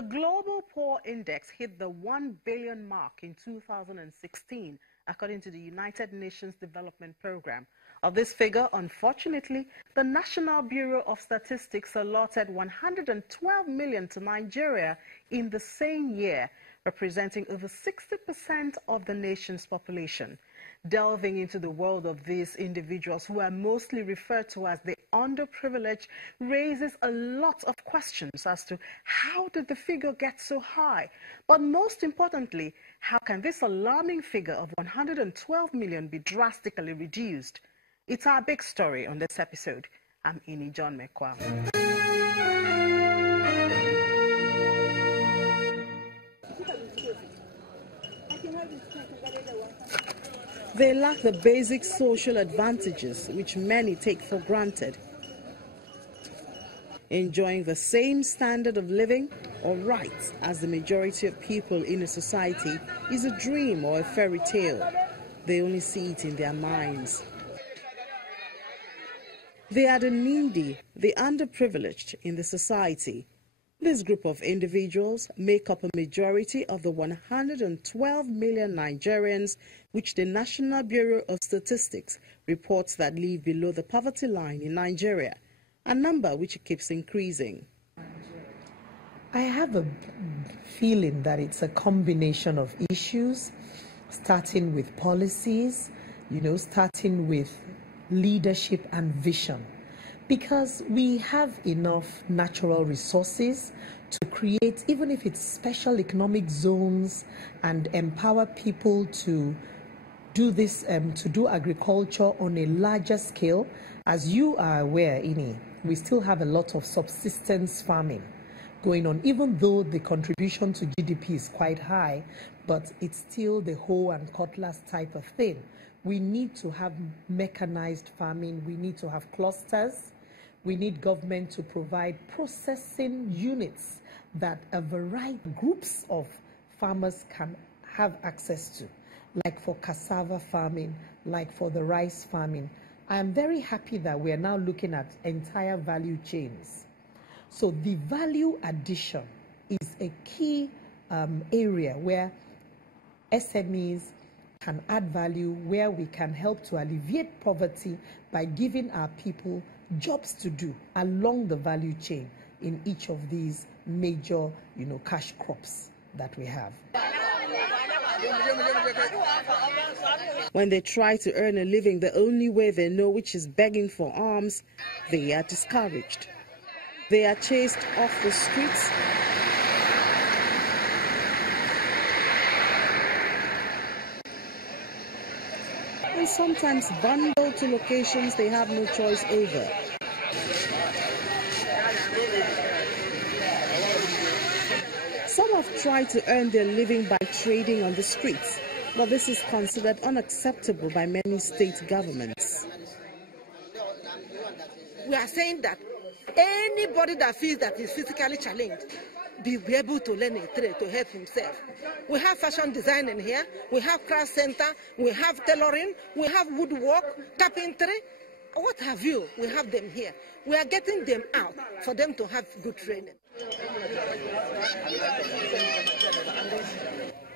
The Global Poor Index hit the 1 billion mark in 2016, according to the United Nations Development Programme. Of this figure, unfortunately, the National Bureau of Statistics allotted 112 million to Nigeria in the same year, representing over 60% of the nation's population. Delving into the world of these individuals, who are mostly referred to as the underprivileged, raises a lot of questions as to how did the figure get so high? But most importantly, how can this alarming figure of 112 million be drastically reduced? It's our big story on this episode. I'm Ini John Mekwa. They lack the basic social advantages which many take for granted. Enjoying the same standard of living or rights as the majority of people in a society is a dream or a fairy tale. They only see it in their minds. They are the needy, the underprivileged in the society. This group of individuals make up a majority of the 112 million Nigerians which the National Bureau of Statistics reports that live below the poverty line in Nigeria, a number which keeps increasing. I have a feeling that it's a combination of issues, starting with policies, starting with leadership and vision. Because we have enough natural resources to create, even if it's special economic zones, and empower people to do this, to do agriculture on a larger scale. As you are aware, Ini, we still have a lot of subsistence farming going on, even though the contribution to GDP is quite high, but it's still the hoe and cutlass type of thing. We need to have mechanized farming. We need to have clusters. We need government to provide processing units that a variety of groups of farmers can have access to, like for cassava farming, like for the rice farming. I am very happy that we are now looking at entire value chains. So the value addition is a key area where SMEs can add value, where we can help to alleviate poverty by giving our people jobs to do along the value chain in each of these major, cash crops that we have. When they try to earn a living the only way they know, which is begging for alms, they are discouraged. They are chased off the streets, and sometimes bundled to locations they have no choice over. Some have tried to earn their living by trading on the streets, but this is considered unacceptable by many state governments. We are saying that anybody that feels that is physically challenged be able to learn a trade to help himself. We have fashion design in here, we have craft center, we have tailoring, we have woodwork, carpentry, what have you, we have them here. We are getting them out for them to have good training.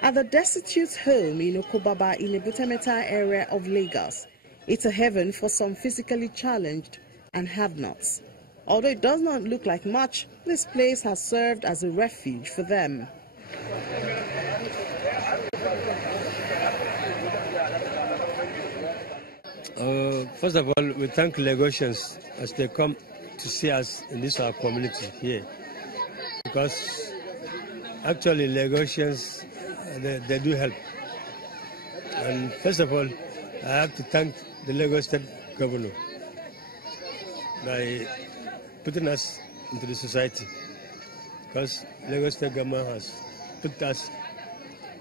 At the destitute home in Okobaba in the Butemeta area of Lagos, it's a heaven for some physically challenged and have-nots. Although it does not look like much, this place has served as a refuge for them. First of all, we thank Lagosians as they come to see us in this our community here. Because actually Lagosians, they do help. And first of all, I have to thank the Lagos State Governor by putting us into the society, because Lagos State Government has put us,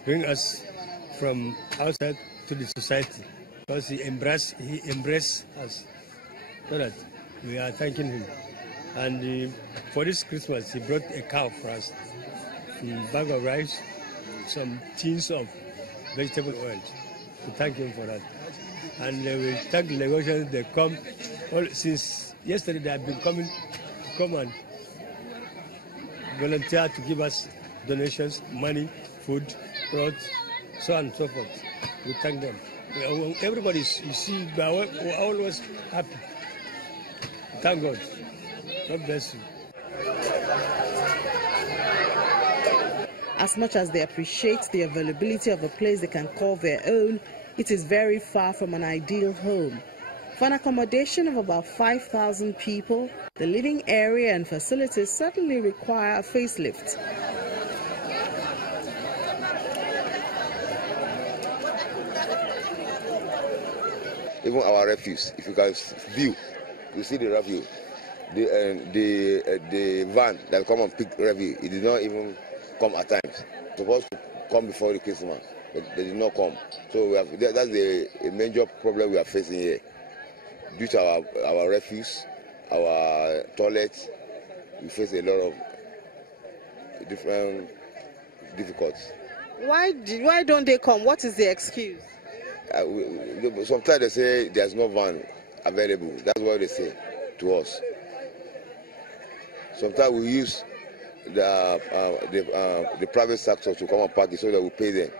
bring us from outside to the society, because he embraced us. So that we are thanking him. And for this Christmas, he brought a cow for us, a bag of rice, some tins of vegetable oil. To thank him for that. And we thank the Lagosians. They come since yesterday. They have been coming, come and volunteer to give us donations, money, food, clothes, so on and so forth. We thank them. Everybody, you see, we're always happy. Thank God. God bless you. As much as they appreciate the availability of a place they can call their own, it is very far from an ideal home. For an accommodation of about 5,000 people, the living area and facilities certainly require a facelift. Even our refuse, if you guys view, you see the refuse, the van that come and pick refuse, it did not even come at times. It's supposed to come before the Christmas, but they did not come. So we have, that's a major problem we are facing here. Due to our refuse, our toilets, we face a lot of different difficulties. Why don't they come? What is the excuse? Sometimes they say there's no van available. That's what they say to us. Sometimes we use the private sector to come and park it so that we pay them.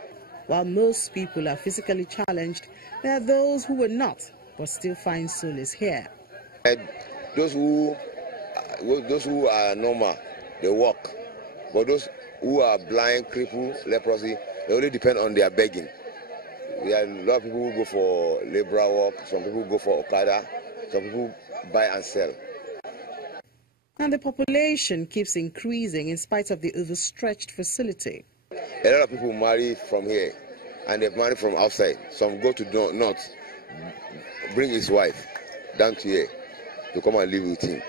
While most people are physically challenged, there are those who were not, but still find solace here. And those who are normal, they walk. But those who are blind, crippled, leprosy, they only depend on their begging. There are a lot of people who go for labor work, some people go for Okada, some people buy and sell. And the population keeps increasing in spite of the overstretched facility. A lot of people marry from here, and they marry from outside. Some go to north, bring his wife down to here to come and live with him.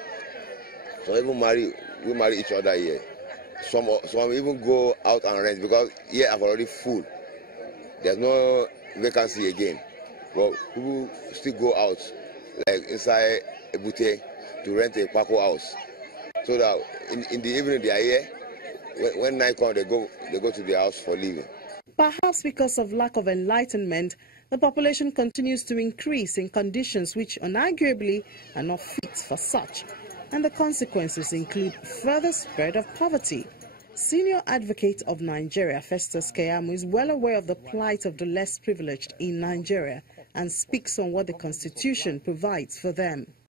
Some even we marry each other here. Some even go out and rent because here I've already full. There's no vacancy again. But people still go out, like inside Ebute, to rent a Paco house. So that in the evening they are here. When night comes, they go to the house for living. Perhaps because of lack of enlightenment, the population continues to increase in conditions which unarguably are not fit for such. And the consequences include further spread of poverty. Senior advocate of Nigeria, Festus Keyamo, is well aware of the plight of the less privileged in Nigeria and speaks on what the Constitution provides for them.